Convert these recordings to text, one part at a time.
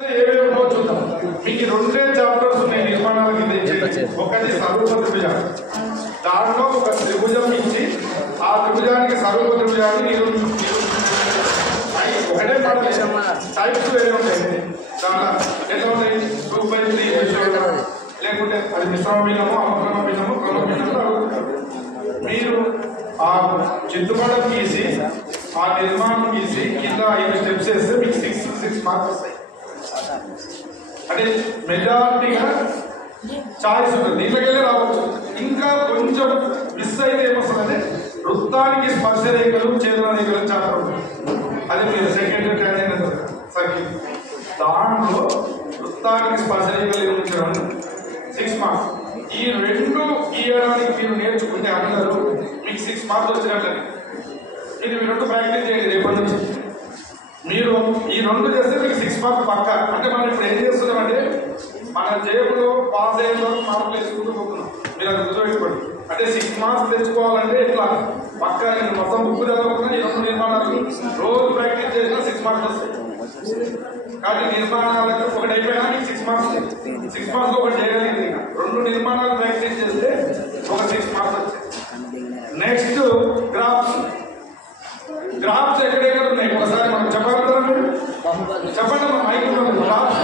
ఏవేమో చూద్దాం. మీకు రెండే చాప్టర్స్ ఉన్నాయి నిర్మాణాల కింద ఇచ్చేది. ఒకటి సర్వోప త్రిభుజం, దాంట్లో ఒక త్రిభుజం ఇచ్చి ఆ త్రిభుజానికి సర్వోప త్రిభుజాన్ని ఒకటే టైప్స్ వేరే ఉంటాయి. దాంట్లో ఎట్లా ఉన్నాయి 2/3 లేకుంటే అది మిశ్రమభిన్నము, అవక్రమభిన్నము, క్రమభిన్నము. మీరు ఆ చిత్తుపడం గీసి ఆ నిర్మాణం గీసి కింద 5 స్టెప్స్ వేస్తే మీకు 6 మార్క్స్ వస్తాయి. అంటే మెజారిటీగా చాయిస్ ఉంటుంది, దీంట్లోకెళ్ళి రావచ్చు. ఇంకా కొంచెం మిస్ అయితే ఏమొస్తుందంటే వృత్తానికి స్పర్శ రేఖలు, ఛేదన రేఖలు చాలా ఉంటుంది. అది మీరు సెకండ్ క్యాండిడేట్ సర్కిల్, దాంట్లో వృత్తానికి స్పర్శ రేఖలు ఏమించడం 6 మార్క్స్. ఈ రెండు గీయడానికి మీరు నేర్చుకుంటే అందరూ మీకు 6 మార్క్స్ వచ్చినట్లనే. మీరు ఈ రెండు ప్రాక్టీస్ చేయండి రేపటి నుంచి. మీరు ఈ రెండు చేస్తే మీకు 6 మార్క్స్ పక్క. అంటే మనం ఇప్పుడు ఏం చేస్తున్నామంటే మన జేబులో పాస్ అయ్యే వరకు మార్కులు వేసుకుంటూ పోతున్నాం. మీరు అది గుర్తుపెట్టుకోండి. అంటే 6 మార్క్స్ తెచ్చుకోవాలంటే ఇట్లా పక్క నేను మొత్తం బుక్ చదవకుండా ఈ రెండు నిర్మాణాలు రోజు ప్రాక్టీస్ చేసినా 6 మార్క్స్ వస్తాయి. కానీ నిర్మాణాలకు ఒకటి అయిపోయినా మీకు 6 మార్క్స్ 6 మార్క్స్ ఒకటి చేయగలిగింది. రెండు నిర్మాణాలు ప్రాక్టీస్ చేస్తే ఒక 6 మార్క్స్ వచ్చాయి. Next graphs. గ్రాఫ్స్ ఎక్కడెక్కడ ఉన్నాయి ఒకసారి మనం చెప్పగలుగుతారా? మీరు చెప్పండి. మన మైకులో గ్రాఫ్స్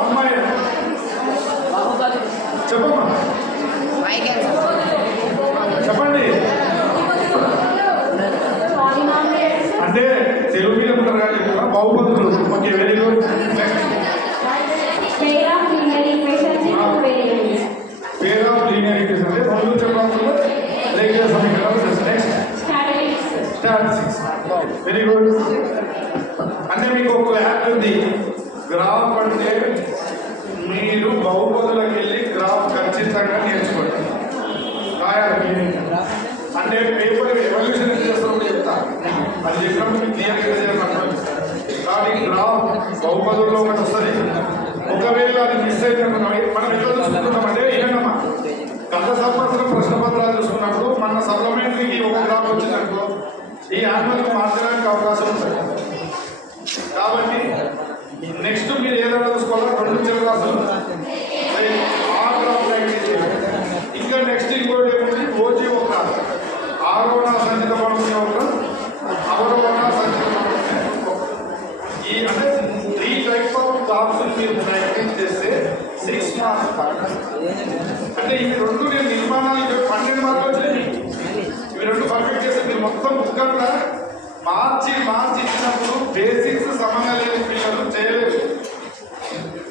అమ్మాయి చెప్పమ్మా, చెప్పండి. అంటే తెలుగు మీద ఉంటారు కానీ బహుపదులు. Okay, very good. Pair of linear equations అంటే రెండు చక్రాలలో రేఖీయ సమీకరణాలు. Next statistics. Very good. అంటే మీకు ఒక యాప్ ఉంది గ్రాఫ్. అంటే మీరు బహుపదులకు వెళ్ళి గ్రాఫ్ ఖచ్చితంగా నేర్చుకోండి. అంటే పేపర్ ఎవల్యూషన్ చేస్తున్నప్పుడు చెప్తా, అది చెప్పినప్పుడు మీకు క్లియర్గా చేయాలన్నమాట. కానీ గ్రాఫ్ బహుపదుల్లో ఒకటి వస్తుంది. ఒకవేళ అది మిస్ అయితే మనం ఎట్లా చూసుకుంటామంటే ఏమన్నా గత సంవత్సరం ప్రశ్న పత్రాలు చూసుకున్నప్పుడు మన సప్లిమెంటరీకి ఒక గ్రాఫ్ వచ్చిందనుకో ఈ యాన్యువల్కి మార్చడానికి అవకాశం ఉంటుంది. కాబట్టి నెక్స్ట్ మీరు ఏదైనా చూసుకోవాలో 2 చిరకాసులు ఆ గ్రాఫ్ ప్రాక్టీస్ చేయాలి. ఇంకా నెక్స్ట్ ఇంకోటి ఏమిటి ఓజీ ఒక ఆరోహణ సంచిత పడుకునే ఒక అవరోహణ సంచిత పడుకునే ఈ అంటే 3 టైప్స్ ఆఫ్ గ్రాఫ్స్ మీరు ప్రాక్టీస్ చేస్తే 6 మార్క్స్. అంటే ఇవి రెండు నేను నిర్మాణాలు 12 మార్కులు వచ్చినాయి. ఇవి రెండు పర్ఫెక్ట్ చేస్తే మీరు మొత్తం బుక్ అంతా మార్చి ఇచ్చినప్పుడు బేసిక్స్ సమంగా లేని పిల్లలు చేయలేదు.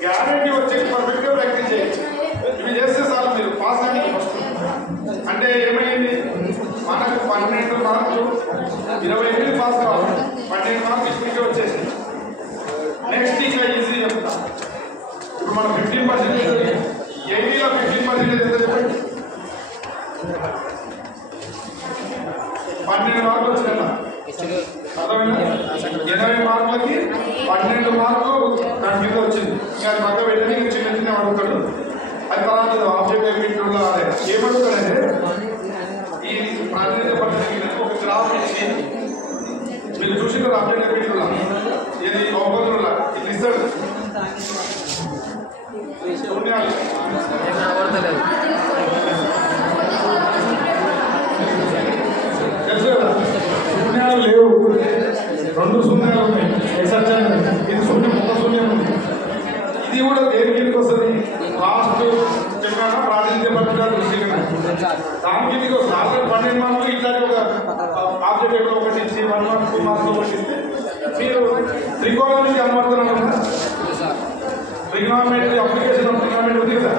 గ్యారెంటీ వచ్చి పర్ఫెక్ట్గా ప్రాక్టీస్ చేయొచ్చు. ఇవి చేస్తే చాలు మీరు పాస్ అని వస్తుంది. అంటే ఏమైంది మనకు 12 మార్కులు 28 పాస్ కావాలి. 12 మార్కులు ఇప్పటికే వచ్చేసి నెక్స్ట్ ఇంకా ఈజీ చెప్తా. ఇప్పుడు మనం 15% 80లో 15% ఎంత చెప్పండి? 12 మార్కులు వచ్చిన అర్థమైనా? 80 మార్కులకి 12 మార్కులు దాని కింద వచ్చింది. ఇంకా అది పక్క పెట్టని చిన్న అడుగుతాడు. అది తర్వాత ఆబ్జెక్ట్ ఎలిమెంట్లో ఏమడుగుతాడంటే ఈ ప్రాతినిధ్య ఒక గ్రాఫ్ ఇచ్చి మీరు చూసిన ఆబ్జెక్ట్ ఎలిమెంట్లో ఇది బహుపదుల ఇది ఇస్తాడు. తెలుసు కదా, శూన్యాలు లేవు, 2 శూన్యాలు ఉన్నాయి. ఇది శూన్యం, ఒక శూన్యం ఉంది. ఇది కూడా దేని కిందకి వస్తుంది? లాస్ట్ చెప్పాక ప్రాతినిధ్య పత్రిక దృష్టిగా దాని కిందకి వస్తుంది. ఆల్రెడీ 12 మార్కులు ఇట్లాంటి ఒక ఆబ్జెక్ట్ ఎక్కడ ఒకటి ఇచ్చి 1 మార్క్ 2 మార్క్స్ ఒకటి ఇస్తే మీరు త్రికోణానికి అనుమతున్నారు కదా. ట్రిగ్నామెట్రీ అప్లికేషన్ ఆఫ్ ట్రిగ్నామెట్రీ ఉంది కదా,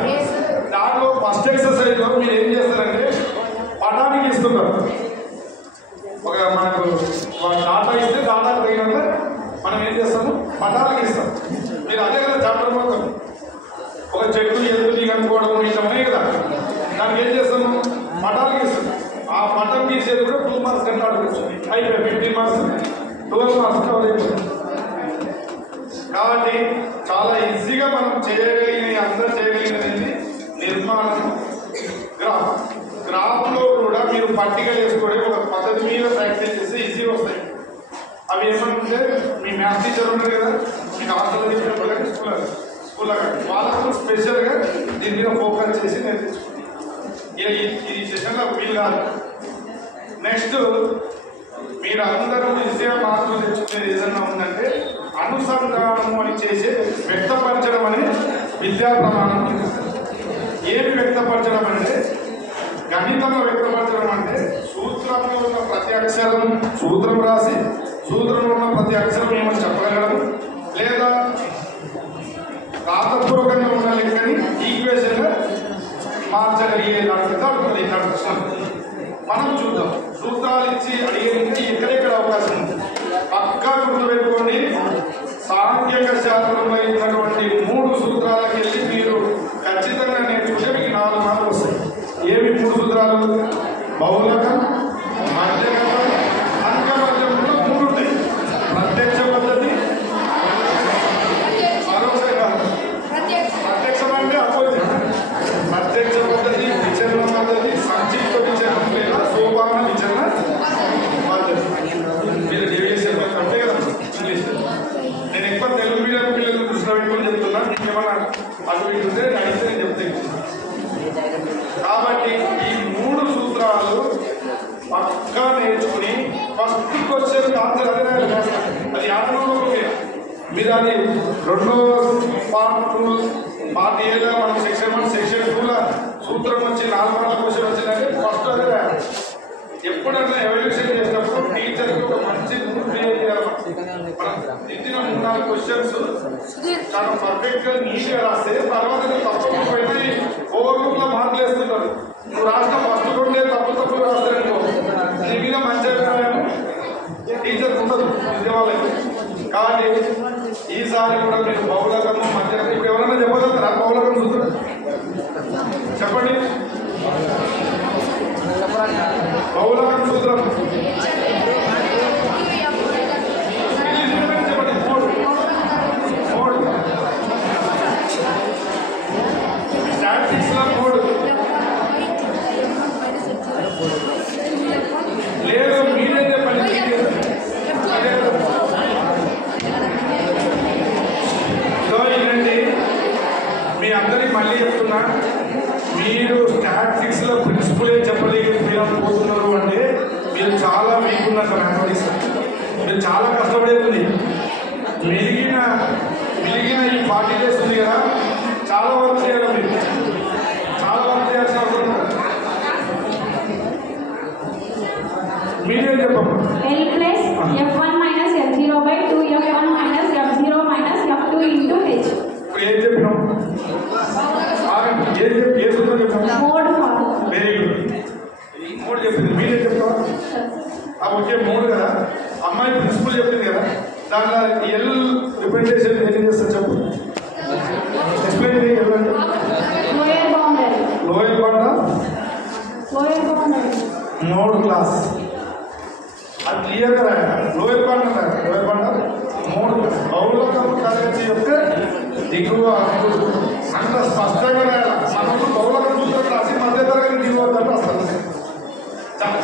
దాంట్లో ఫస్ట్ ఎక్సర్సైజ్ లో మీరు ఏం చేస్తారంటే పటానికి ఇస్తున్నారు. ఒక మనకు డాటా ఇస్తే డాటాకు తగినంత మనం ఏం చేస్తాము పటాలకు ఇస్తాం. మీరు అదే కదా చాప్టర్ మొత్తం ఒక చెట్టు ఎదురు కనుక్కోవడం ఇష్టమనే కదా, దానికి ఏం చేస్తాము పటాలకు ఇస్తాం. ఆ పటం తీసేది కూడా 2 మార్క్స్ కంటాడుకోవచ్చు. అయితే 15 మార్క్స్ 12 మార్క్స్ కవర్ అయిపోతుంది. కాబట్టి చాలా ఈజీగా మనం చేయగలిగినవి అందరూ చేయగలిగినది నిర్మాణం. గ్రాఫ్ లో పట్టికలు వేసుకొని ఒక పద్ధతి మీద ప్రాక్టీస్ చేస్తే ఈజీ వస్తాయి. అవి ఏమంటే మీ మ్యాథ్స్ టీచర్ ఉంటారు కదా, మీకు హాస్టల్లో చెప్పిన పిల్లలకి స్కూల్లో వాళ్ళకు స్పెషల్గా దీని మీద ఫోకస్ చేసి నేర్పించుకుంటాం. ఈ సెషన్లో వీలు కాదు. నెక్స్ట్ మీరు అందరూ విజయ మార్కులు తెచ్చుకునేది ఏదన్నా ఉందంటే అనుసంధానం అని చేసే వ్యక్తపరచడం అనే విద్యా ప్రమాణం. ఏమి వ్యక్తపరచడం అంటే గణితంలో వ్యక్తపరచడం అంటే సూత్రంలో ఉన్న ప్రతి అక్షరం సూత్రం రాసి సూత్రంలో ఉన్న ప్రతి అక్షరం ఏమని చెప్పగలడం, లేదా రాతపూర్వకంగా ఉన్న లెక్కని ఈక్వేషన్ మార్చగలిగేలాంటిది ఉంటుంది. మనం చూద్దాం. సూత్రాలు ఇచ్చి అడిగేందుకు ఎక్కడెక్కడ అవకాశం ఉంది పక్కా గుర్తుపెట్టుకోండి. సాంఖ్యక శాస్త్రంలో ఉన్నటువంటి 3 సూత్రాలకు వెళ్ళి మీరు ఖచ్చితంగా నేర్చుకుంటే మీకు 4 మార్కులు వస్తాయి. ఏమి 3 సూత్రాలు? బహుళకం, మధ్యకం, అంకమధ్యంలో 3 ఉంటాయి. ప్రత్యక్ష పద్ధతి, ప్రత్యక్షం అంటే అపోజిట్. ప్రత్యక్ష పద్ధతి, విచరణ పద్ధతి, సంక్షిప్త విచరణ లేదా సోపాన విచరణ పద్ధతి. మీరు డెవియేషన్ అంటే కదా ఇంగ్లీష్. నేను ఎక్కువ తెలుగు మీడియం పిల్లలు దృష్టిలో పెట్టుకొని చెప్తున్నా. మీకు ఏమన్నా అటు ఇటు ఉంటే అడిగితే నేను చెప్తాను. కాబట్టి ఈ 3 సూత్రాలు పక్కా నేర్చుకుని ఫస్ట్ క్వశ్చన్ ఆన్సర్ అదే అది ఆటోకే. మీరు అది 2వ పార్ట్ ఏలో మనం సెక్షన్ 1 సెక్షన్ 2లో సూత్రం వచ్చి 4 మార్కుల క్వశ్చన్ వచ్చిందంటే ఫస్ట్ అదే రాయాలి. ఎప్పుడన్నా ఎవల్యూషన్ చేసినప్పుడు టీచర్కి ఒక మంచి క్రియేట్ చేయాలి. ఇచ్చిన 3-4 క్వశ్చన్స్ చాలా పర్ఫెక్ట్గా నీట్గా రాస్తే తర్వాత తప్పకపోయినా ఓవర్లో మార్కులు వేస్తుంటారు. నువ్వు రాసిన ఫస్ట్ 2 తప్పులు రాస్తారనుకో నీ మీద మంచి అభిప్రాయం టీచర్ ఉండదు విద్య వాళ్ళకి. కాబట్టి ఈసారి కూడా మీరు బహుళకము మధ్య ఇప్పుడు ఎవరైనా చెప్పగలుగుతారా? బహుళకం సూత్రం చెప్పండి. బహుళకం సూత్రం స్టాటిస్టిక్స్ లో 3 లేదు. మీరే చెప్పండి. ఏంటండి మీ అందరికి మళ్ళీ చెప్తున్నా, మీరు స్టాటిస్టిక్స్ లో ప్రిన్సిపలే చెప్పలేకపోతున్నారు అంటే మీరు చాలా వీక్ ఉన్నారు. మ్యాథమెటిక్స్ మీరు చాలా కష్టపడేది. మిగిలిన ఈ 40 days ఉంది కదా, చాలా వర్క్ చేయాలి. మీరు చాలా వర్క్ చేయాల్సిన అవసరం ఉంది. మీరేం చెప్పండి. ఏం చెప్పినాం? ఏ సూత్రం చెప్పాం? Very good. 3 చెప్పింది. మీరేం చెప్తావా? ఓకే 3 కదా. అమ్మాయి ప్రిన్సిపల్ చెప్పింది కదా, దాంట్లో ఎల్ రిప్రజెంటేషన్ ఏం చేస్తారు చెప్పు. ఎక్స్ప్లెయిన్ చేయండి. లోయర్ బాండ్ నోడ్ క్లాస్ అది క్లియర్గా రాయాలి. లోయర్ బాండ్ మోడ్ బహుళకము తరగతి యొక్క దిగువ అంత స్పష్టంగా రాయాలి. మనము బహుళకం సూత్రం రాసి మధ్య తరగతి దిగువ అంటే వస్తుంది.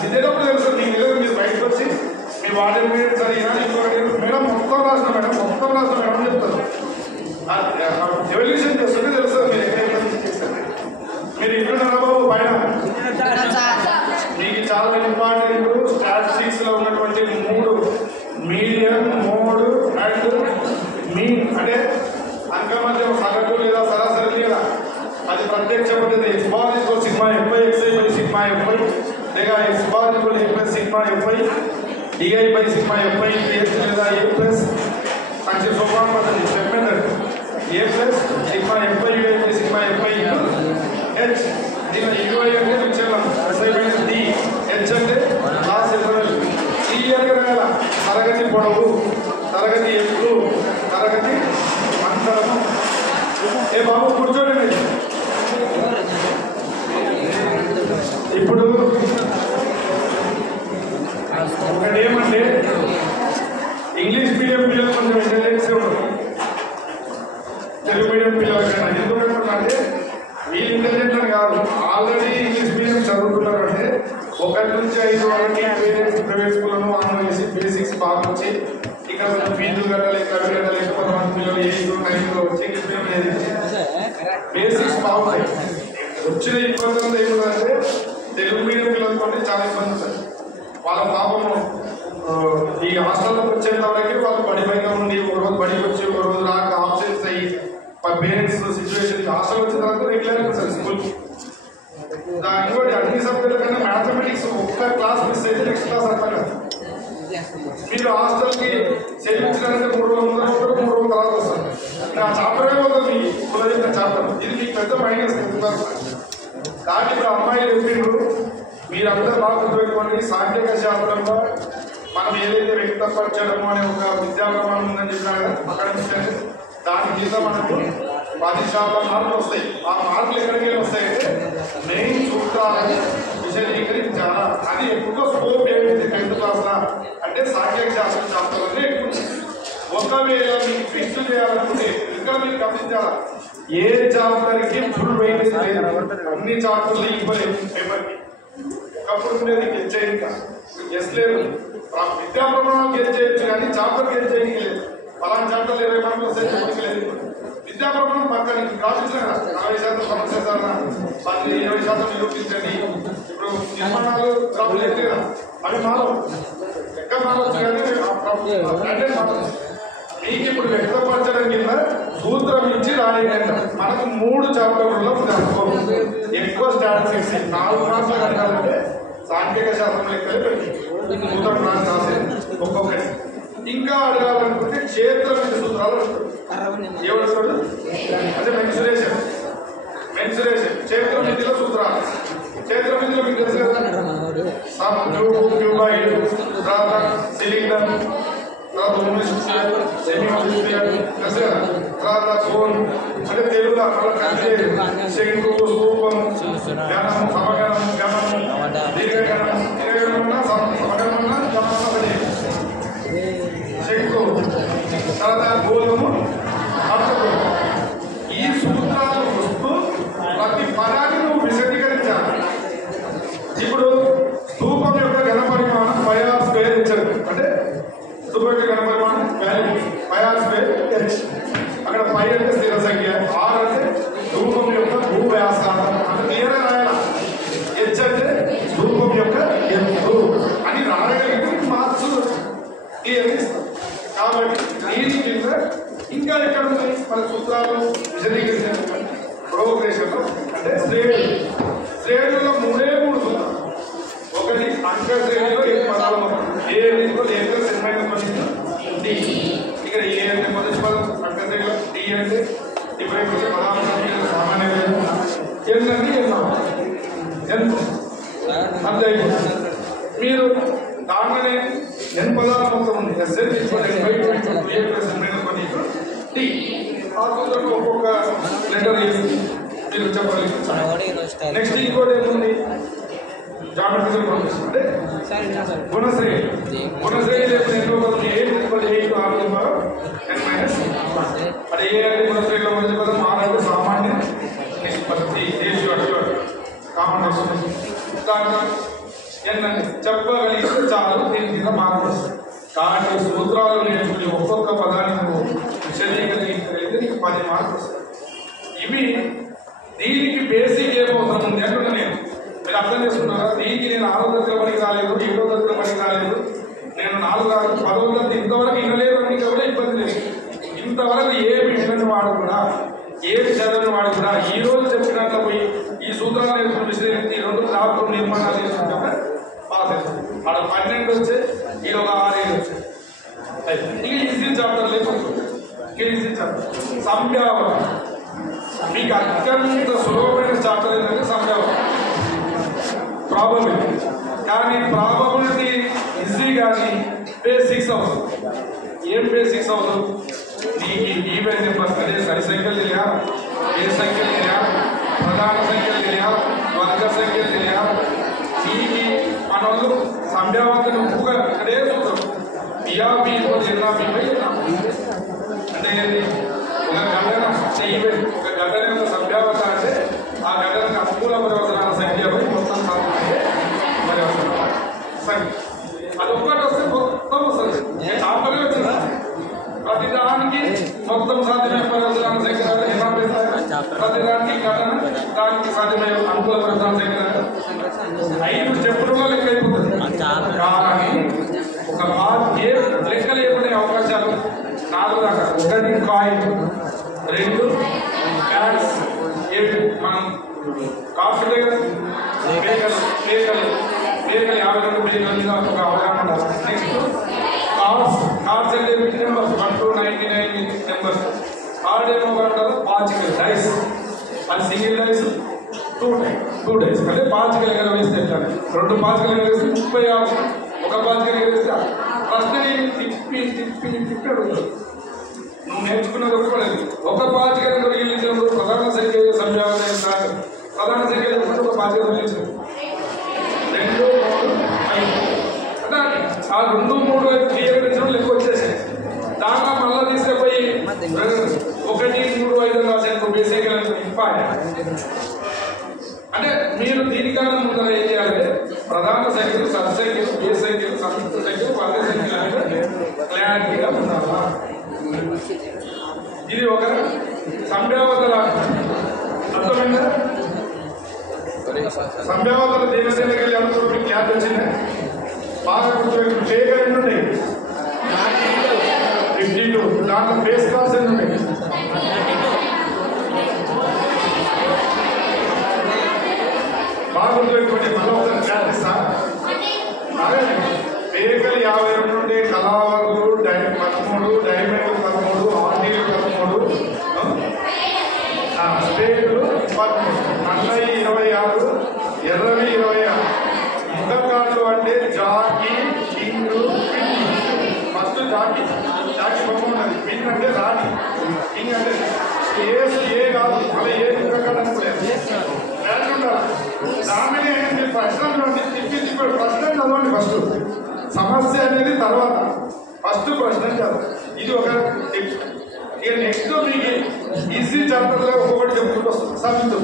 ఇదేటప్పుడు తెలుసు మీకు తెలియదు. మీరు బయటకు వచ్చి మీ వార్డెన్ మీద సరిగా మేడం మొత్తం రాసిన మేడం చెప్తారు. ఎవల్యూషన్ చేస్తుంటే తెలుస్తుంది మీరు ఎక్కడ చేస్తారు. మీరు ఇంటున్నారా బాబు పైన? మీకు చాలా ఇంపార్టెంట్. స్టాటిస్టిక్స్ లో ఉన్నటువంటి 3 మీడియం, మోడ్ అండ్ మీన్ అంటే అంకమధ్యం సగటు లేదా సరాసరి లేదా అది ప్రత్యక్ష పద్ధతి. X bar equal sigma FI XI by sigma FI లేదా X bar equal A plus sigma FI DI by sigma FI PS లేదా A ప్లస్ సంఖ్య సోపాన పద్ధతి చెప్పండి. A plus sigma FI UI by sigma FI H. దీని UI అంటే విచలనం, SI minus D, H అంటే class interval. క్లియర్గా రాయాల. తరగతి పొడవు, తరగతి ఎత్తు, తరగతి అంతరము. ఏ బాబు కూర్చోండి. ఇప్పుడు ఒకటి ఏమంటే ఇంగ్లీష్ మీడియం పిల్లలు కొంచెం ఇంటెలిజెన్స్ ఉండదు తెలుగు మీడియం పిల్లల కన్నా. ఎందుకంటే వీళ్ళు ఇంటెలిజెంట్ అని కాదు, ఆల్రెడీ ఇంగ్లీష్ మీడియం చదువుతున్నారు. అంటే 1 నుంచి 5 వరకు ప్రైవేట్ స్కూళ్ళను ఆన్ చేసి బేసిక్స్ బాగా వచ్చి ఇక్కడ కొంచెం ఫీజులు కట్టలేక కొంతమంది పిల్లలు 8, 9 వచ్చి బేసిక్స్ బాగుంటాయి. వచ్చిన ఇబ్బందులు ఏమిటంటే తెలుగు మీడియం పిల్లలతో చాలా ఇబ్బంది ఉంటుంది. వాళ్ళ పాపము ఈ హాస్టల్లోకి వచ్చేంత వరకు వాళ్ళు బడిపైగా ఉండి ఒక రోజు బడికి వచ్చి ఒక రోజు రాక ఆబ్సెన్స్ అయ్యి పేరెంట్స్ సిచ్యువేషన్ హాస్టల్ వచ్చిన తర్వాత రెగ్యులర్ ఉంటుంది స్కూల్కి. దాని ఇంకోటి అన్ని సబ్జెక్టుల కన్నా మ్యాథమెటిక్స్ ఒక్క క్లాస్ మిస్ అయితే నెక్స్ట్ క్లాస్ అర్థం కాదు. మీరు హాస్టల్కి చేయించినారంటే 3 రోజులు ముందర 3 రోజుల తర్వాత వస్తుంది. ఆ చాప్టరే పోతుంది కులజిన చాప్టర్. ఇది మీకు పెద్ద మైనస్ దాన్ని ఇప్పుడు అమ్మాయిలు చెప్పిండ్రు. మీరందరూ బాగా గుర్తుపెట్టుకోండి. సాంఘిక శాస్త్రంలో మనం ఏదైతే వ్యక్తపరచడము అనే ఒక విద్యా ప్రమాణం ఉందని చెప్పినా కదా అక్కడ దాని మీద మనకు 10% మార్కులు వస్తాయి. ఆ మార్కులు ఎక్కడికి వస్తాయంటే మెయిన్ సూత్రాలను విశదీకరించాలా. అది ఎక్కువ స్కోప్ ఏమైంది 10th క్లాస్ అంటే సాంఘిక శాస్త్రం శాస్త్రంలోనే ఎక్కువ. ఒకవేళ మీకు ఫిక్స్ చేయాలనుకుంటే ఇంకా మీరు గమనించాలా, ఏ చాప్టర్కి ఫుల్ వెయిటేజ్ లేదు. అన్ని చాప్టర్లు ఇవ్వలేదు పేపర్కి. ఒకప్పుడు ఉండేది గెట్ చేయండి ఎస్ లేదు. విద్యా ప్రమాణం గెట్ చేయొచ్చు కానీ చాప్టర్ గెట్ చేయలేదు. పలానా చాప్టర్లు 20 మార్కులు వస్తాయి లేదు. విద్యా ప్రమాణం పక్కన రాసించిన కదా 40% సమస్య సాధన 20% నిరూపించండి. ఇప్పుడు నిర్మాణాలు లేదు కదా అవి మారవు. ఎక్కడ మారవచ్చు కానీ మారవచ్చు. మీకు ఇప్పుడు వ్యక్తపరచడం కింద సూత్రం ఇచ్చి రాయండి. మనకు 3 చాప్టర్లలో ఎక్కువ స్టాటిస్టిక్స్ 4 క్లాసులు కట్టాలంటే సాంఘిక శాస్త్రం లెక్కలే పెట్టి సూత్రం రాసి ఒక్కొక్కటి. ఇంకా అడగాలనుకుంటే క్షేత్ర విధి సూత్రాలు ఏమడుతాడు అంటే మెన్సురేషన్ క్షేత్ర విధిలో సూత్రాలు. క్షేత్ర విధిలో మీకు తెలుసు కదా క్యూబాయిడ్, తర్వాత సిలిండర్, తర్వాత కోన్ అంటే తెలుగు శంకు, స్థూపం, గణం, సమగణం, గణము, దీర్ఘగణం, సమగణం, శంకు, తర్వాత గోళము, అర్థగోళం. ఈ సూత్రాలు వస్తూ ప్రతి పదాన్ని నువ్వు విశదీకరించాలి. ఇప్పుడు స్థూపం యొక్క ఘన పరిమాణం 5r² ఇచ్చారు. అంటే స్థూపం యొక్క ఘన పరిమాణం వాల్యూ 5r²h. అక్కడ 5 అంటే స్థిర సంఖ్య, r అంటే స్థూపం యొక్క భూవ్యాసార్థం అంటే నేరే రాయాల, h అంటే స్థూపం యొక్క ఎత్తు అని రాయగలిగితే మార్క్స్ ఇస్తాం. కాబట్టి దీని కింద ఇంకా ఎక్కడ ఉన్నాయి మన సూత్రాలు విశదీకరించారు. ప్రోగ్రెషన్ అంటే శ్రేణుల్లో 3 సూత్రాలు. ఒకటి అంక శ్రేణిలో ఏ పదాలు ఏ డి. ఇక్కడ ఏ అంటే మొదటి పదం అంక శ్రేణిలో, డి అంటే డిఫరెంట్ పదాలు సామాన్య ఎన్ అంటే ఎంత అంతే. మీరు దాంట్లోనే n పదాలు మొత్తం ఉంది. SN D. ఆ సూత్రంలో ఒక్కొక్క లెటర్ మీరు చెప్పాలి. నెక్స్ట్ ఇంకోటి ఏముంది జామెట్రికల్ ప్రోగ్రెషన్ అంటే గుణశ్రేణి. గుణశ్రేణి ఎన్నో పదం ఏ అంటే ఏ అంటే గుణశ్రేణిలో మొదటి పదం ఆర్ అంటే సామాన్య నిష్పత్తి కామన్ దాంట్లో ఏంటంటే చెప్పగలిగితే చాలు దీని మీద మార్పు వస్తుంది. కానీ సూత్రాలు నేర్చుకుని ఒక్కొక్క పదాన్ని నువ్వు విశదీకరించగలిగితే నీకు 10 మార్కులు వస్తాయి. ఇవి దీనికి బేసిక్ ఏమవుతుంది అంటున్నా నేను. మీరు అర్థం చేసుకున్నారా? దీనికి నేను 6వ తరగతి పనికి రాలేదు, 7వ తరగతి పనికి రాలేదు, నేను 4వ 10వ తరగతి ఇంతవరకు వినలేదు అని కూడా ఇబ్బంది లేదు. ఇంతవరకు ఏమి వినని వాడు కూడా ఏమి చదవని వాడు కూడా ఈ రోజు చెప్పినట్టు పోయి ఈ సూత్రాలు నేర్చుకుని విశ్లేషించి 2 డాక్టర్ నిర్మాణాలు చేసుకుంటే పాస్ అవుతుంది. అక్కడ 12 వచ్చే ఇది ఒక 6 వచ్చాయి. ఇక ఈజీ చాప్టర్ లేదు. ఇక ఈజీ చాప్టర్ సంఖ్యావరం. మీకు అత్యంత సులభమైన చాప్టర్ ఏంటంటే సంఖ్యావరం, ప్రాబబిలిటీ. కానీ ప్రాబబిలిటీ ఈజీ కానీ బేసిక్స్ అవసరం. ఏం బేసిక్స్ అవసరం? నీకు ఈవెన్ నెంబర్స్ అదే సరి సంఖ్యలు తెలియాలి, ఏ సంఖ్యలు తెలియాలి, ప్రధాన సంఖ్యలు తెలియాలి, వర్గ సంఖ్యలు తెలియాలి. నీకు మన వాళ్ళు సంఖ్యావంతులు అదే సూత్రం బిఆర్బి అంటే ఒక గణన ఈవెన్ ఒక గణన సంఖ్యావత అంటే ఆ గణనకు అనుకూల పరివర్తనాల సంఖ్యపై మొత్తం మరి ఆడేమో గంటలు పాచికలు డైస్, అది సింగిల్ డైస్ 2 డైస్ అంటే పాచికలు ఎగర వేస్తే ఎట్లా 2 పాచికలు ఎగర వేస్తే 36, 1 పాచికలు ఎగర వేస్తే ప్రశ్నని తిప్పి తిప్పి తిప్పి అడుగుతారు. నువ్వు నేర్చుకున్నది ఒకటి కూడా లేదు. 1 పాచిక తొలగించినప్పుడు ప్రధాన సంఖ్య సంయోగం ప్రధాన సంఖ్య ఒక పాచిక తొలగించారు 2, 3, 5 అంటే ఆ 2, 3 క్లియర్ లెక్క వచ్చేసాయి. దాంట్లో మళ్ళా తీసుకుపోయి 1, 3, 5 రాసేందుకు బేసిక్ అంటే మీరు దీనికన్నా ముందర ఏం చేయాలంటే ప్రధాన సంఖ్యలు, సబ్ సంఖ్యలు, బేస్ సంఖ్యలు, సంయుక్త సంఖ్యలు, వర్గ సంఖ్యలు క్లారిటీగా ఉండాలా. ఇది ఒక సంభావ్యతల అర్థమైందా? సంభావ్యతల దేవసేనకి వెళ్ళి అనుకో మీకు క్లాస్ వచ్చిందా? బాగా ఫేక్ ఎన్ని ఉంటాయి 52, దాంట్లో బేస్ కాల్స్ ఎన్ని ఉంటాయి? బాగా కొన్ని మళ్ళీ ఒకసారి క్లాస్ ఇస్తా. ఫేకలు 52 ఉంటే కళావరులు 13, డైమండ్ 13, ఆర్డీలు 13, స్టేట్లు 13, నల్లవి 26, ఎర్రవి 26. ముఖకాళ్ళు అంటే jack, king, pin. First jack బొమ్మ ఉన్నది, పిన్ అంటే రాణి, కింగ్ అంటే ఏ కాదు, అలా ఏ ముఖకాళ్ళు అనుకోలేదు ఉండాలి. దానినే మీరు ప్రశ్నలు తిప్పి తిప్పాడు. ప్రశ్న చదవండి ఫస్ట్, సమస్య అనేది తర్వాత. ఫస్ట్ ప్రశ్న చదవండి. ఇది ఒక ఇక నెక్స్ట్ మీకు ఈజీ చాప్టర్లో ఒక్కొక్కటి చెప్పుకుంటూ వస్తుంది. సమితు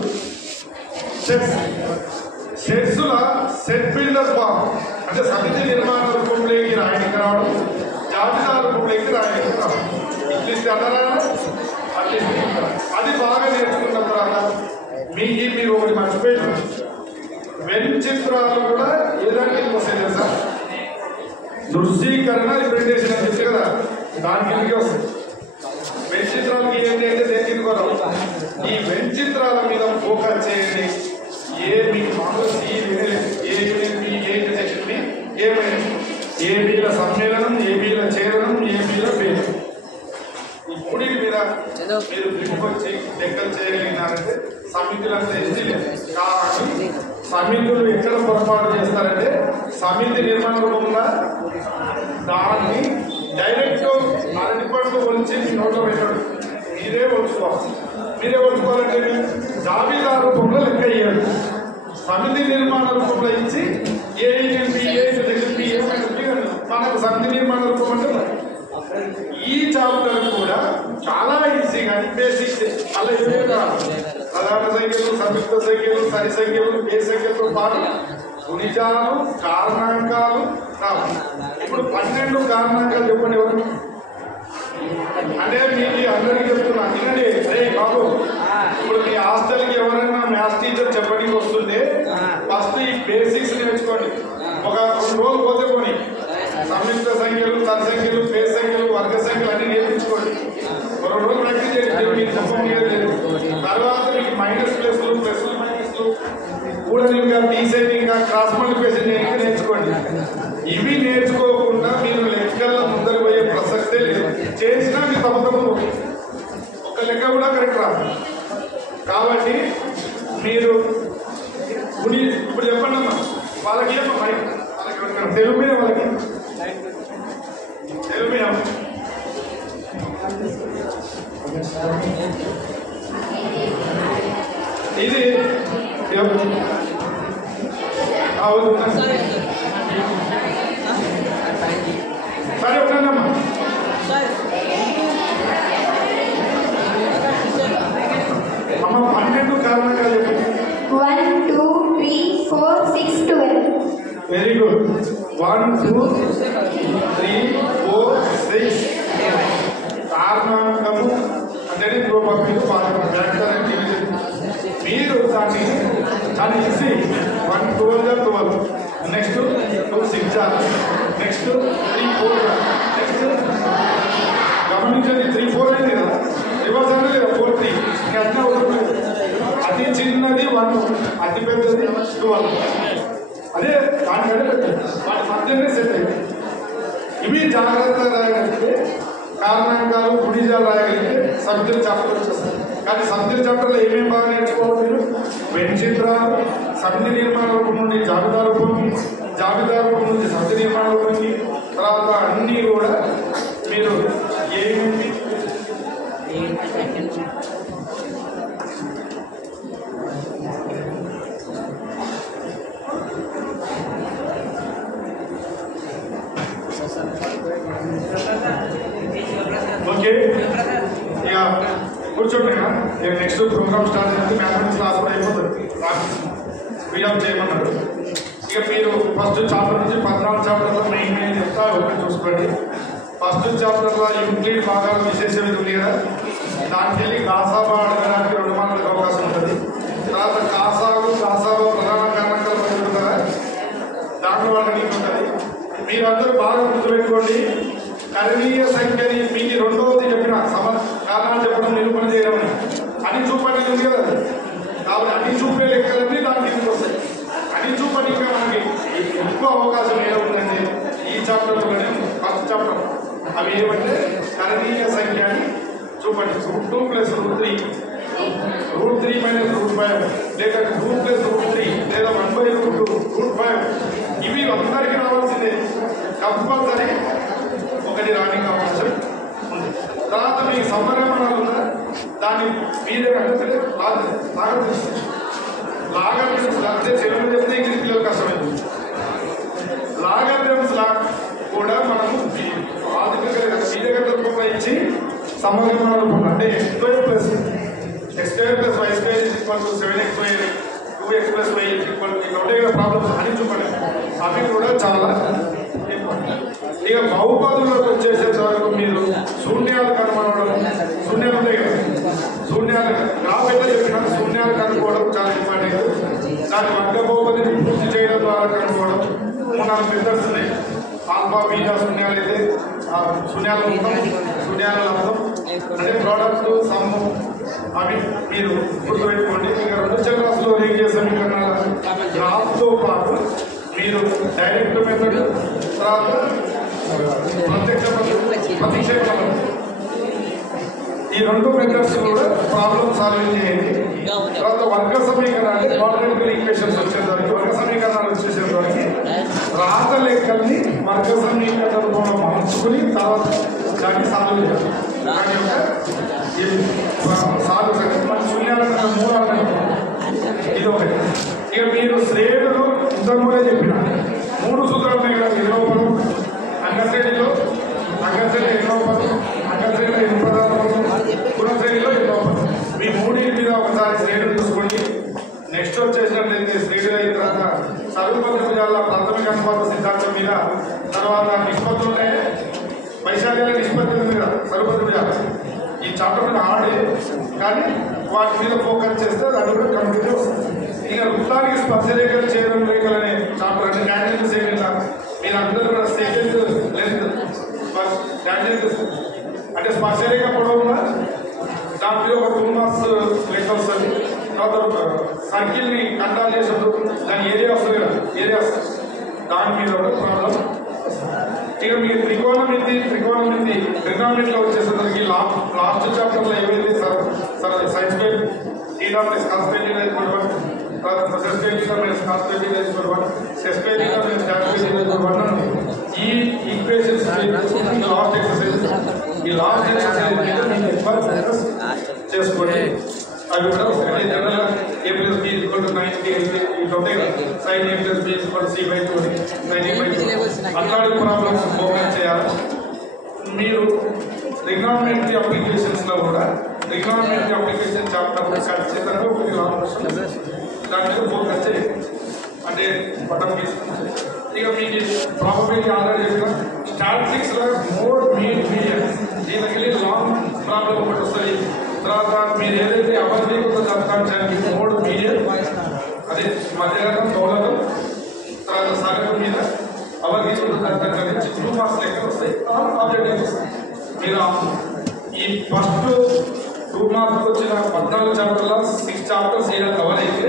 సెట్స్ల సెట్ బిల్డర్ ఫామ్ అంటే సమితి నిర్మాణ రూపంలోకి రాయడానికి రావడం, జాబితా రూపంలోకి రాయడానికి రావడం. ఇట్లిస్తే అన్నారా? అట్లిస్తే అది బాగా నేర్చుకున్న తర్వాత మీరు ఒకటి మర్చిపోయిన వెన్ చిత్రాలు కూడా ఏదానికి వస్తాయి తెలుసా? దృశ్యీకరణ రిప్రజెంటేషన్ అని చెప్పి కదా, దాని కిందకి వస్తాయి. వెన్ చిత్రాలకి ఏంటంటే దేని కిందకి రావు. ఈ వెన్ చిత్రాల మీద ఫోకస్ చేయండి. ఏబీల సమ్మేళనం, ఏబీల ఛేదనం, ఏబీల భేదం. ఇప్పుడు మీద మీరు పిలుపుకొచ్చి లెక్కలు చేయగలిగినారంటే సమితులు అంతా ఎస్టీ లేదు. కాబట్టి సమితులు ఎక్కడ పొరపాటు చేస్తారంటే సమితి నిర్మాణ రూపంగా దాన్ని డైరెక్ట్ అరటిపండు ఒలిచి మీ నోట్లో పెట్టాడు. మీరే ఒలుచుకోవాలి. మీరే ఒలుచుకోవాలంటే జాబితా రూపంలో లెక్క ఇయ్యాడు. సమితి నిర్మాణ రూపంలో ఇచ్చి మనకు సమితి నిర్మాణ రూపం అంటే ఈ చాప్టర్ కూడా చాలా ఈజీగా బేసిక్స్ అలా ప్రధాన సంఖ్యలు, సంయుక్త సంఖ్యలు, సరి సంఖ్యలు, బేస్ సంఖ్యలతో పాటు గుణిజాలు, కారణాంకాలు రావాలి. ఇప్పుడు 12 కారణాంకాలు చెప్పండి ఎవరు అంటే మీకు అందరికీ చెప్తున్నా. ఎందుకంటే అరే బాబు, ఇప్పుడు మీ హాస్టల్కి ఎవరైనా మ్యాథ్స్ టీచర్ చెప్పడానికి వస్తుంటే ఫస్ట్ ఈ బేసిక్స్ నేర్చుకోండి. ఒక 2 రోజులు పోతే పోనీ సంయుక్త సంఖ్యలు, సరి సంఖ్యలు, బేస్ సంఖ్యలు, వర్గ సంఖ్యలు అన్ని నేర్పించుకోండి. 2 రోజులు ప్రాక్టీస్ చేయండి. మీకు చెప్పలేదు. తర్వాత మీకు మైనస్ ప్లస్లు, ప్లస్లు మైనస్లు కూడా ఇంకా తీసేది, ఇంకా క్రాస్ మల్టిప్లికేషన్ నేర్చుకోండి. ఇవి నేర్చుకోకుండా మీరు లెక్కల్లో ముందర పోయే ప్రసక్తే లేదు. చేసినా మీ తప్ప ఒక లెక్క కూడా కరెక్ట్ రాదు. కాబట్టి మీరు ఇప్పుడు చెప్పండి అమ్మా, వాళ్ళకి ఏమో వాళ్ళకి తెలుగు మీద, వాళ్ళకి తెలుగు మీద ఇది సరే ఉండండమ్మా. అమ్మ 12 కారణాలు చెప్పండి. 1, 2, 3, 4, 6, 12. Very good. 1, 2, 3, 4, 6 కారణాంకము అంటే మీరు దాన్ని ఇసి 1 12 12 నెక్స్ట్ 2 6 నెక్స్ట్ 3 4 నెక్స్ట్ గమనించండి 3 4 అయింది కదా, రివర్స్ అనేది 4 3 అట్లా అవుతుంది. అతి చిన్నది 1, అతి పెద్దది 12. అదే దానికంటే పెద్దది, వాటి మధ్యనే సెట్ అయింది. ఇవి జాగ్రత్తగా రాయాలంటే కారణాంకాలు గుణిజాలు రాయగలిగితే సబ్జెక్ట్ చాప్టర్ వచ్చేస్తారు. కానీ సబ్జెక్ట్ చాప్టర్లో ఏమేమి బాగా నేర్చుకోవాలి మీరు? వెంచిత్రాలు, సమితి నిర్మాణ రూపం నుండి జాబితా రూపంకి, జాబితా రూపం నుంచి సమితి నిర్మాణ రూపంకి, తర్వాత అన్నీ కూడా మీరు ఏమేమి ఓకే ఇక కూర్చోండి. ఇక నెక్స్ట్ ప్రోగ్రామ్ స్టార్ట్ అయితే మ్యాథమెటిక్స్ క్లాస్ కూడా అయిపోతుంది. స్పీడప్ చేయమన్నారు. ఇక మీరు ఫస్ట్ చాప్టర్ నుంచి 14 చాప్టర్లో మెయిన్ చెప్తా ఒకటి చూసుకోండి. ఫస్ట్ చాప్టర్లో యూక్లిడ్ భాగాలు విశేషం ఉంది కదా, దానికి వెళ్ళి కాసాబా అడగడానికి 2 మార్కులకు అవకాశం ఉంటుంది. తర్వాత కాసాబా ప్రధాన కారణాలు ఉంటుంది కదా, దాంట్లో అడగడానికి ఉంటుంది. మీరందరూ బాగా గుర్తుపెట్టుకోండి. కరణీయ సంఖ్యని మీకు రెండవది చెప్పిన కారణాలు చెప్పడం, నిరూపణ చేయడం అని చూపని ఉంది కదా. కాబట్టి అన్ని చూపే లెక్కలన్నీ దానికి ఎందుకు వస్తాయి? అన్ని చూపడానికి మనకి ఎక్కువ అవకాశం ఏముందంటే ఈ చాప్టర్లోనే ఫస్ట్ చాప్టర్. అవి ఏమంటే కరణీయ సంఖ్య అని చూపండి. √2 + √3, √3 - √5, లేక 2 + √3, లేదా 1/√2, √5. ఇవి అందరికీ రావాల్సిందే. కంపల్సరీ ఒకటి రానికి అవకాశం ఉంది. తర్వాత మీకు సంవరణాలు ఉన్నా దాన్ని మీరే అంటే లాగరిథమ్స్ అంటే తెలుగు చెప్తే ఇంగ్లీష్ పిల్లలు కష్టమైంది. లాగరిథమ్స్ లా కూడా మనము బీజగత రూపంలో ఇచ్చి సమగ్రమైన రూపంలో అంటే x² + y² = 7xy, 2x + y = ఉంటే ప్రాబ్లమ్స్ అని చూపండి. అవి కూడా చాలా ఇంపార్టెంట్. ఇక బహుపదులకు వచ్చేసేంత వరకు మీరు శూన్యాలు కనుగొనడం, శూన్యాలు ఉంటాయి కదా, శూన్యాలు గ్రాఫ్ అయితే చెప్పిన శూన్యాలు కనుక్కోవడం చాలా ఇంపార్టెంట్. దాని వర్గ బహుపదిని పూర్తి చేయడం ద్వారా కనుక్కోవడం 3-4 మెథడ్స్ ఉన్నాయి. ఆల్ఫా బీటా శూన్యాలు అయితే శూన్యాల మొత్తం, శూన్యాల లబ్ధం అంటే ప్రోడక్ట్ సమ్ము, అవి మీరు గుర్తుపెట్టుకోండి. ఇక 2 చక్రాస్లో రేఖీయ సమీకరణాల గ్రాఫ్తో పాటు మీరు డైరెక్ట్ మెథడ్, తర్వాత ప్రతిక్షేపణ, ఈ 2 మెథడ్స్ కూడా ప్రాబ్లమ్ సాల్వింగ్ చేయండి. తర్వాత వర్గ సమీకరణాలు క్వాడ్రాటిక్ ఈక్వేషన్స్ వచ్చేసరికి, వర్గ సమీకరణాలు వచ్చేసేసరికి రాత లెక్కల్ని వర్గ సమీకరణంలో మార్చుకుని తర్వాత దాన్ని సాల్వ్ చేయాలి. దాని యొక్క సాల్వ్ శూన్యాలను 3 అన్నట్టు ఇది ఒకటి. ఇక మీరు శ్రేణులు ఇంతకుముందే చెప్పిన 3 సూత్రాలు ఉన్నాయి కదా. 20వ పదం అంగశ్రేణిలో, అంగశ్రేణి 20వ పదం, అంగశ్రేణిలో 80వ పదం, గుణశ్రేణిలో 20వ పదం. మీ 3 మీద ఒకసారి శ్రేణులు చూసుకోండి. నెక్స్ట్ వచ్చేసినట్లయితే శ్రేణులు అయిన తర్వాత సర్వపద భుజాల ప్రాథమిక అనుపాత సిద్ధాంతం మీద, తర్వాత నిష్పత్తులు ఉంటాయి, వైశాల్యాల నిష్పత్తుల మీద సర్వపద భుజాలు. ఈ చాప్టర్ మీద ఆడే కానీ వాటి మీద ఫోకస్ చేస్తే అది కూడా కంప్లీట్గా వస్తుంది. ఇక వృత్తానికి స్పర్శరేఖలు చేయడం రేఖలు అనే చాప్టర్ అంటే ట్యాంజెంట్ సెకండ్, మీరు అందరూ కూడా సెకండ్ లెంత్ ట్యాంజెంట్ అంటే స్పర్శరేఖ పొడవుగా దాని మీద ఒక 2 మార్క్స్ లెక్క వస్తుంది. తర్వాత సర్కిల్ని కంట్రోల్ చేసేటప్పుడు దాని ఏరియా వస్తుంది కదా, ఏరియాస్ దాని మీద కూడా ప్రాబ్లం. ఇక మీకు ట్రిగోనోమెట్రీలో వచ్చేసరికి లాస్ట్ చాప్టర్లో ఏవైతే సైన్స్ పై θ + cos π θ = 1, తర్వాత cos π θ - cos π θ = 1, sec π θ - tan π θ = 1 అని ఈ ఈక్వేషన్స్ లాస్ట్ ఎక్సర్సైజ్ చేసుకోండి. అవి కూడా a + b = 90 ఇట్లా ఉంటాయి కదా, sin a + b = c/2 90/2 అట్లాంటి ప్రాబ్లమ్స్ ఫోకస్ చేయాలి. మీరు ట్రిగ్నామెట్రీ అప్లికేషన్స్లో కూడా ట్రిగ్నామెట్రీ అప్లికేషన్ చాప్టర్ ఖచ్చితంగా ఒకటి లాంగ్ క్వశ్చన్ దాని మీద ఫోకస్ చేయండి. అంటే పటం తీసుకుంటే ఇక మీకు ప్రాబబిలిటీ ఆల్రెడీ చెప్పిన స్టాటిస్టిక్స్లో మోడ్ మీడియం దీనికి వెళ్ళి లాంగ్ ప్రాబ్లం ఒకటి వస్తుంది. తర్వాత మీరు ఏదైతే అపరిమిత దత్తాంశానికి మోడ్ మీడియం అదే మధ్యరకం దౌలతం, తర్వాత సగటు మీద అవగీత దత్తాంశానికి 2 మార్క్స్ లెక్క వస్తాయి. ఆబ్జెక్టివ్స్ వస్తాయి. మీరు ఈ ఫస్ట్ 2 మార్క్స్ వచ్చిన 14 చాప్టర్లో 6 చాప్టర్స్ ఏదో కవర్ అయితే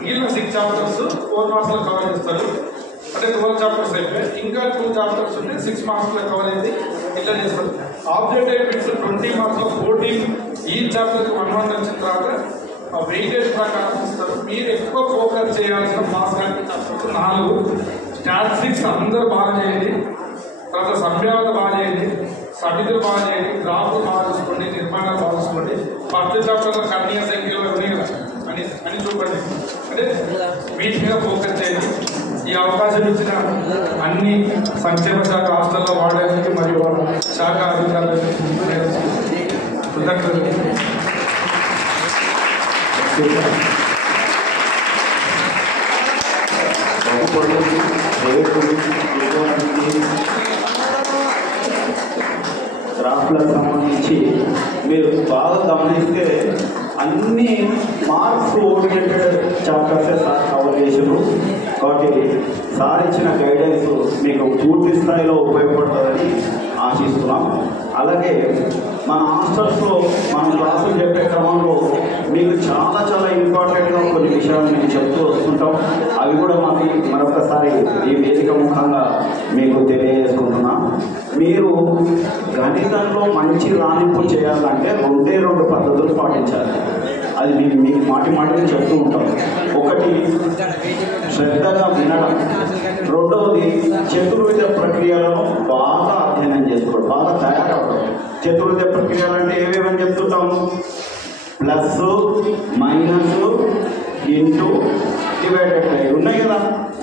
మిగిలిన 6 చాప్టర్స్ 4 మార్క్స్లో కవర్ చేస్తారు. అంటే 12 చాప్టర్స్ అయిపోయి ఇంకా 2 చాప్టర్స్ ఉంటే 6 మార్క్స్లో కవర్ అయితే ఇట్లా చేస్తారు. ఆబ్జెక్టివ్ బిట్స్ 20 మార్క్స్ లో 14 ఈ చాప్టర్ 1 వచ్చిన తర్వాత ఆ వెయిటేజ్ ప్రకారం ఇస్తారు. మీరు ఎక్కువ ఫోకస్ చేయాల్సిన మార్క్స్ 4. స్టాటిస్టిక్స్ అందరూ బాగా చేయండి, తర్వాత సంభావ్యత బాగా చేయండి, సమితులు బాగా చేయండి, గ్రాఫ్లు బాగా చూసుకోండి, నిర్మాణాలు బాగా చూసుకోండి. ఫస్ట్ చాప్టర్లో కర్ణీయ సంఖ్యలో ఉన్నాయి కదా అని చూడండి. అంటే వీటి మీద ఫోకస్ చేయండి. ఈ అవకాశం ఇచ్చిన అన్ని సంక్షేమ శాఖ హాస్టల్లో వాడడానికి మరియు శాఖ అధికారులకు కృతజ్ఞతలు. గ్రాఫ్లకు సంబంధించి మీరు బాగా గమనిస్తే అన్ని మార్క్స్ ఓరియంటెడ్ చాప్టర్సే సార్ కవర్ చేసారు. కాబట్టి సార్ ఇచ్చిన గైడెన్స్ మీకు పూర్తి స్థాయిలో ఉపయోగపడుతుందని ఆశిస్తున్నాం. అలాగే మన హాస్టల్స్లో మనం క్లాసులు చెప్పే క్రమంలో మీకు చాలా చాలా ఇంపార్టెంట్గా కొన్ని విషయాలు మేము చెప్తూ వస్తుంటాం. అవి కూడా మరొకసారి ఈ వేదిక ముఖంగా మీకు తెలియజేసుకుంటున్నాం. మీరు గణితంలో మంచి రాణింపు చేయాలంటే 2 పద్ధతులు పాటించాలి. అది మీకు మాటిని చెప్తూ ఉంటాం. ఒకటి శ్రద్ధగా వినడం, రెండవది చతుర్విధ ప్రక్రియలను బాగా అధ్యయనం చేసుకోవడం, బాగా తయారవడం. చతుర్విధ ప్రక్రియలు అంటే ఏవేమని చెప్తుంటాము? Plus, minus, into, divided by ఉన్నాయి కదా.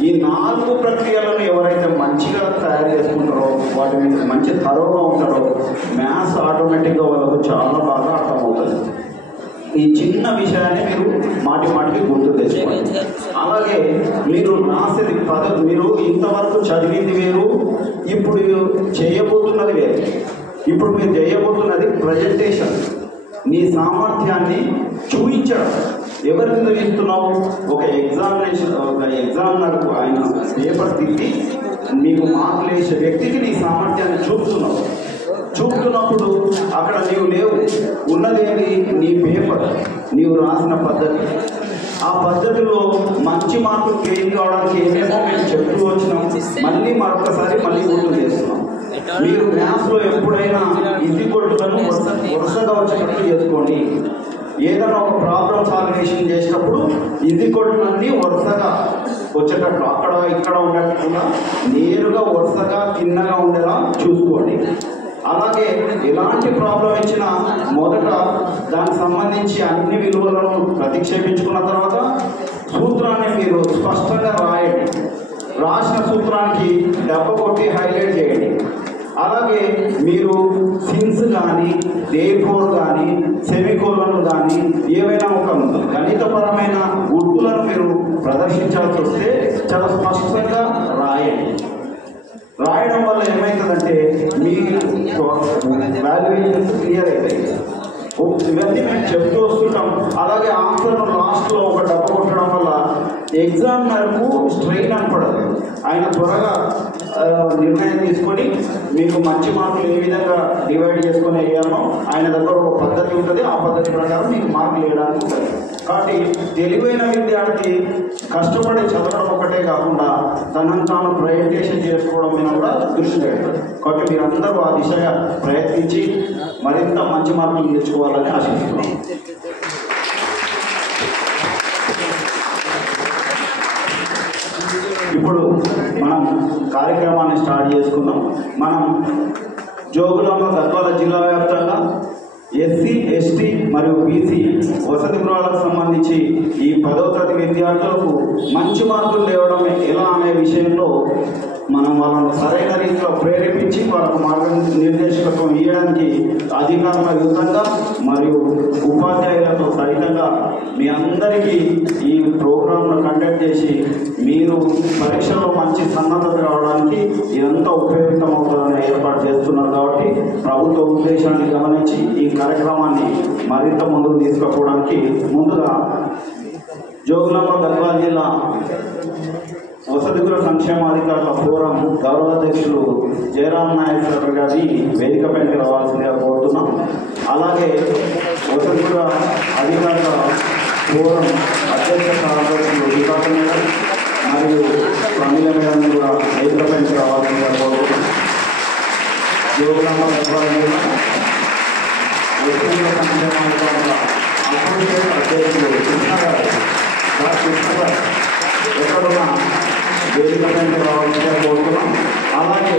ఈ 4 ప్రక్రియలను ఎవరైతే మంచిగా తయారు చేసుకుంటారో, వాటి మీద మంచి తరోగా ఉంటారో, మ్యాథ్స్ ఆటోమేటిక్గా వాళ్ళకు చాలా బాగా అర్థమవుతుంది. ఈ చిన్న విషయాన్ని మీరు మాటికి గుర్తు తెచ్చుకోండి. అలాగే మీరు రాసేది పద్ధతి, మీరు ఇంతవరకు చదివింది వేరు, ఇప్పుడు చేయబోతున్నది వేరు. ఇప్పుడు మీరు చేయబోతున్నది ప్రజెంటేషన్, నీ సామర్థ్యాన్ని చూపించడం. ఎవరి మీద ఇస్తున్నావు? ఒక ఎగ్జామినర్కు ఆయన పేపర్ తిట్టి మీకు మార్కులు వేసే వ్యక్తికి నీ సామర్థ్యాన్ని చూపుతున్నప్పుడు అక్కడ నీవు లేవు, ఉన్నదేది నీ పేపర్, నీవు రాసిన పద్ధతి. ఆ పద్ధతిలో మంచి మార్కులు గెయిన్ కావడానికి ఏమేమో మేము చెప్తూ వచ్చినాం. మరొకసారి గుర్తు చేస్తున్నాం. మీరు మ్యాథ్స్లో ఎప్పుడైనా ఇది కొట్టులను వరుసగా వచ్చేటట్టు చేసుకోండి. ఏదైనా ఒక ప్రాబ్లం సాల్వేషన్ చేసినప్పుడు ఇది కొట్టులన్నీ వరుసగా వచ్చేటట్లు, అక్కడ ఇక్కడ ఉండకుండా నేరుగా వరుసగా కిందగా ఉండేలా చూసుకోండి. అలాగే ఎలాంటి ప్రాబ్లం ఇచ్చినా మొదట దానికి సంబంధించి అన్ని విలువలను ప్రతిక్షేపించుకున్న తర్వాత సూత్రాన్ని మీరు స్పష్టంగా రాయండి. రాసిన సూత్రానికి దెబ్బ కొట్టి హైలైట్ చేయండి. అలాగే మీరు సిన్స్ కానీ, దేర్ఫోర్ కానీ, సెమికోలన్లు కానీ ఏవైనా ఒక గణితపరమైన గుర్తులను మీరు ప్రదర్శించాల్సి వస్తే చాలా స్పష్టంగా రాయండి. రాయడం వల్ల ఏమవుతుందంటే మీ వాల్యుయేషన్స్ క్లియర్ అవుతాయి. ఇవన్నీ మేము చెప్తూ వస్తుంటాం. అలాగే ఆన్సర్ను లాస్ట్లో ఒక డబ్బ కొట్టడం వల్ల ఎగ్జామినర్కు స్ట్రెయిన్ అనపడదు. ఆయన త్వరగా నిర్ణయం తీసుకొని మీకు మంచి మార్కులు ఏ విధంగా డివైడ్ చేసుకొని వేయాలో ఆయన దగ్గర ఒక పద్ధతి ఉంటుంది. ఆ పద్ధతి ప్రకారం మీకు మార్కులు వేయడానికి ఉంటుంది. కాబట్టి తెలివైన విద్యార్థి కష్టపడి చదవడం ఒకటే కాకుండా తనను తాను ప్రజెంటేషన్ చేసుకోవడం మీద కూడా దృష్టి పెడతారు. కాబట్టి మీరందరూ ఆ దిశగా ప్రయత్నించి మరింత మంచి మార్కులు నేర్చుకోవాలని ఆశిస్తున్నాం. ఇప్పుడు మనం కార్యక్రమాన్ని స్టార్ట్ చేసుకుందాం. మనం జోగులాంబ గద్వాల జిల్లా వ్యాప్తంగా ఎస్సీ, ఎస్టీ మరియు బీసీ వసతి గృహాలకు సంబంధించి ఈ 10వ తరగతి విద్యార్థులకు మంచి మార్కులు తేవడం ఎలా అనే విషయంలో మనం వాళ్ళను సరైన రీతిలో ప్రేరేపించి వాళ్ళకు మార్గనిర్దేశకత్వం ఇవ్వడానికి అధికారులయుతంగా మరియు ఉపాధ్యాయులతో సహితంగా మీ అందరికీ ఈ ప్రోగ్రాంను కండక్ట్ చేసి మీరు పరీక్షలో మంచి సన్నద్ధత రావడానికి ఇదంతా ఉపయోగితమవుతుందని ఏర్పాటు చేస్తున్నారు. కాబట్టి ప్రభుత్వ ఉద్దేశాన్ని గమనించి ఈ కార్యక్రమాన్ని మరింత ముందుకు తీసుకుపోవడానికి ముందుగా జోగులాంబ గద్వాల జిల్లా వసతి గృహ సంక్షేమాధికారుల ఫోరం గౌరవాధ్యక్షులు జయరాం నాయక్ సార్ గారి వేదికపైకి రావాల్సిందిగా కోరుతున్నాం. అలాగే వసతి గృహ అధికారుల ఫోరం అధ్యక్ష కార్యదర్శులు వికాస మేడం మరియు ప్రమీల మేడం కూడా వేదికపైకి రావాల్సిందిగా కోరుతున్నాం. జోగులాంబ గద్వాల వ్యక్తిగత సంక్షేమాల అసోసియేట్ అధ్యక్షులు కృష్ణ గారు కృష్ణ గారు ఎక్కడున్నా వేదిక పైన రావాల్సిందిగా కోరుతున్నాం. అలాగే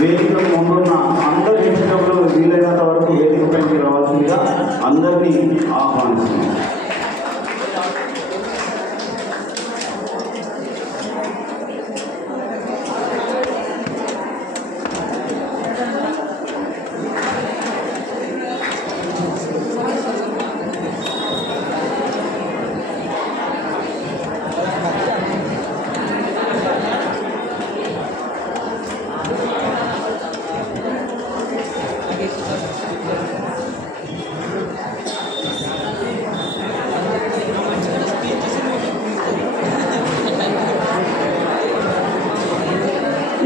వేదిక ముందున్న అందరి ఇష్టంలో వీలైనంత వరకు వేదిక పైకి రావాల్సిందిగా అందరినీ ఆహ్వానిస్తున్నాం.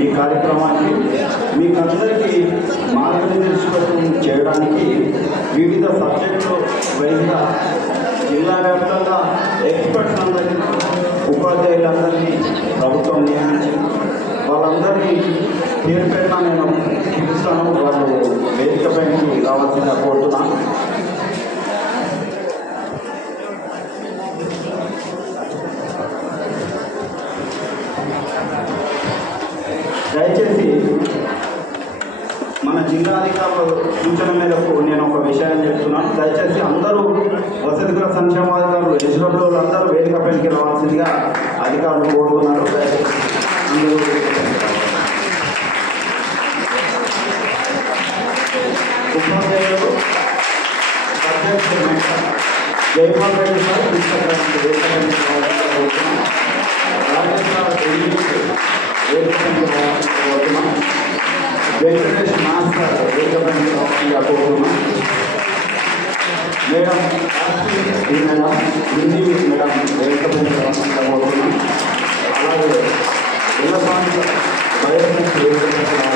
ఈ కార్యక్రమానికి మీకందరికీ మార్గనిర్దేశకత్వం చేయడానికి వివిధ సబ్జెక్టులు వైద్య జిల్లా వ్యాప్తంగా ఎక్స్పర్ట్స్ అందరినీ ఉపాధ్యాయులందరినీ ప్రభుత్వం నియమించి వాళ్ళందరినీ పేరు పెట్టిన నేను పిలుస్తాను. వాళ్ళు వేదిక పైకి రావాల్సిందిగా కోరుతున్నాను. దయచేసి మన జిల్లా అధికారుల సూచన మేరకు నేను ఒక విషయం చెప్తున్నాను. దయచేసి అందరూ వసతిగృహ సంక్షేమాధికారులు ఎస్డబ్ల్యూలు అందరూ వేదిక పైకి రావాల్సిందిగా అధికారులు కోరుతున్నారు. అందరూ ఉపాధ్యాయులు అధ్యక్షులు జయపాల్ రెడ్డి సార్ వెంకటేష్ మాస్టర్ వేదికగా కోరుతున్నాం. మేడం మేడం హిందీ మేడం వేదికగా కోరుతున్నాం. అలాగే ఎల్లపాంత బయోమెట్రిక్ వేదికగా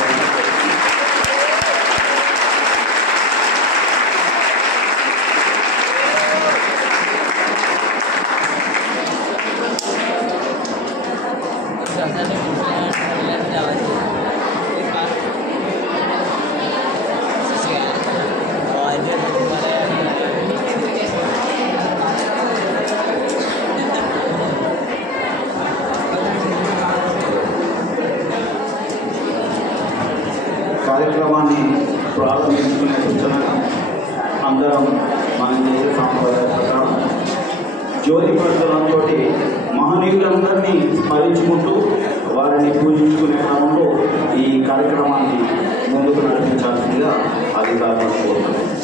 కార్యక్రమాన్ని ప్రారంభించుకునే సూచనగా అందరం మనం చేసే సాంప్రదాయ ప్రకారం జ్యోతి ప్రజ్వలంతో మహనీయులందరినీ స్మరించుకుంటూ వారిని పూజించుకునే క్రమంలో ఈ కార్యక్రమాన్ని ముందుకు నడిపించాల్సిందిగా అధికారులను కోరుతున్నాం.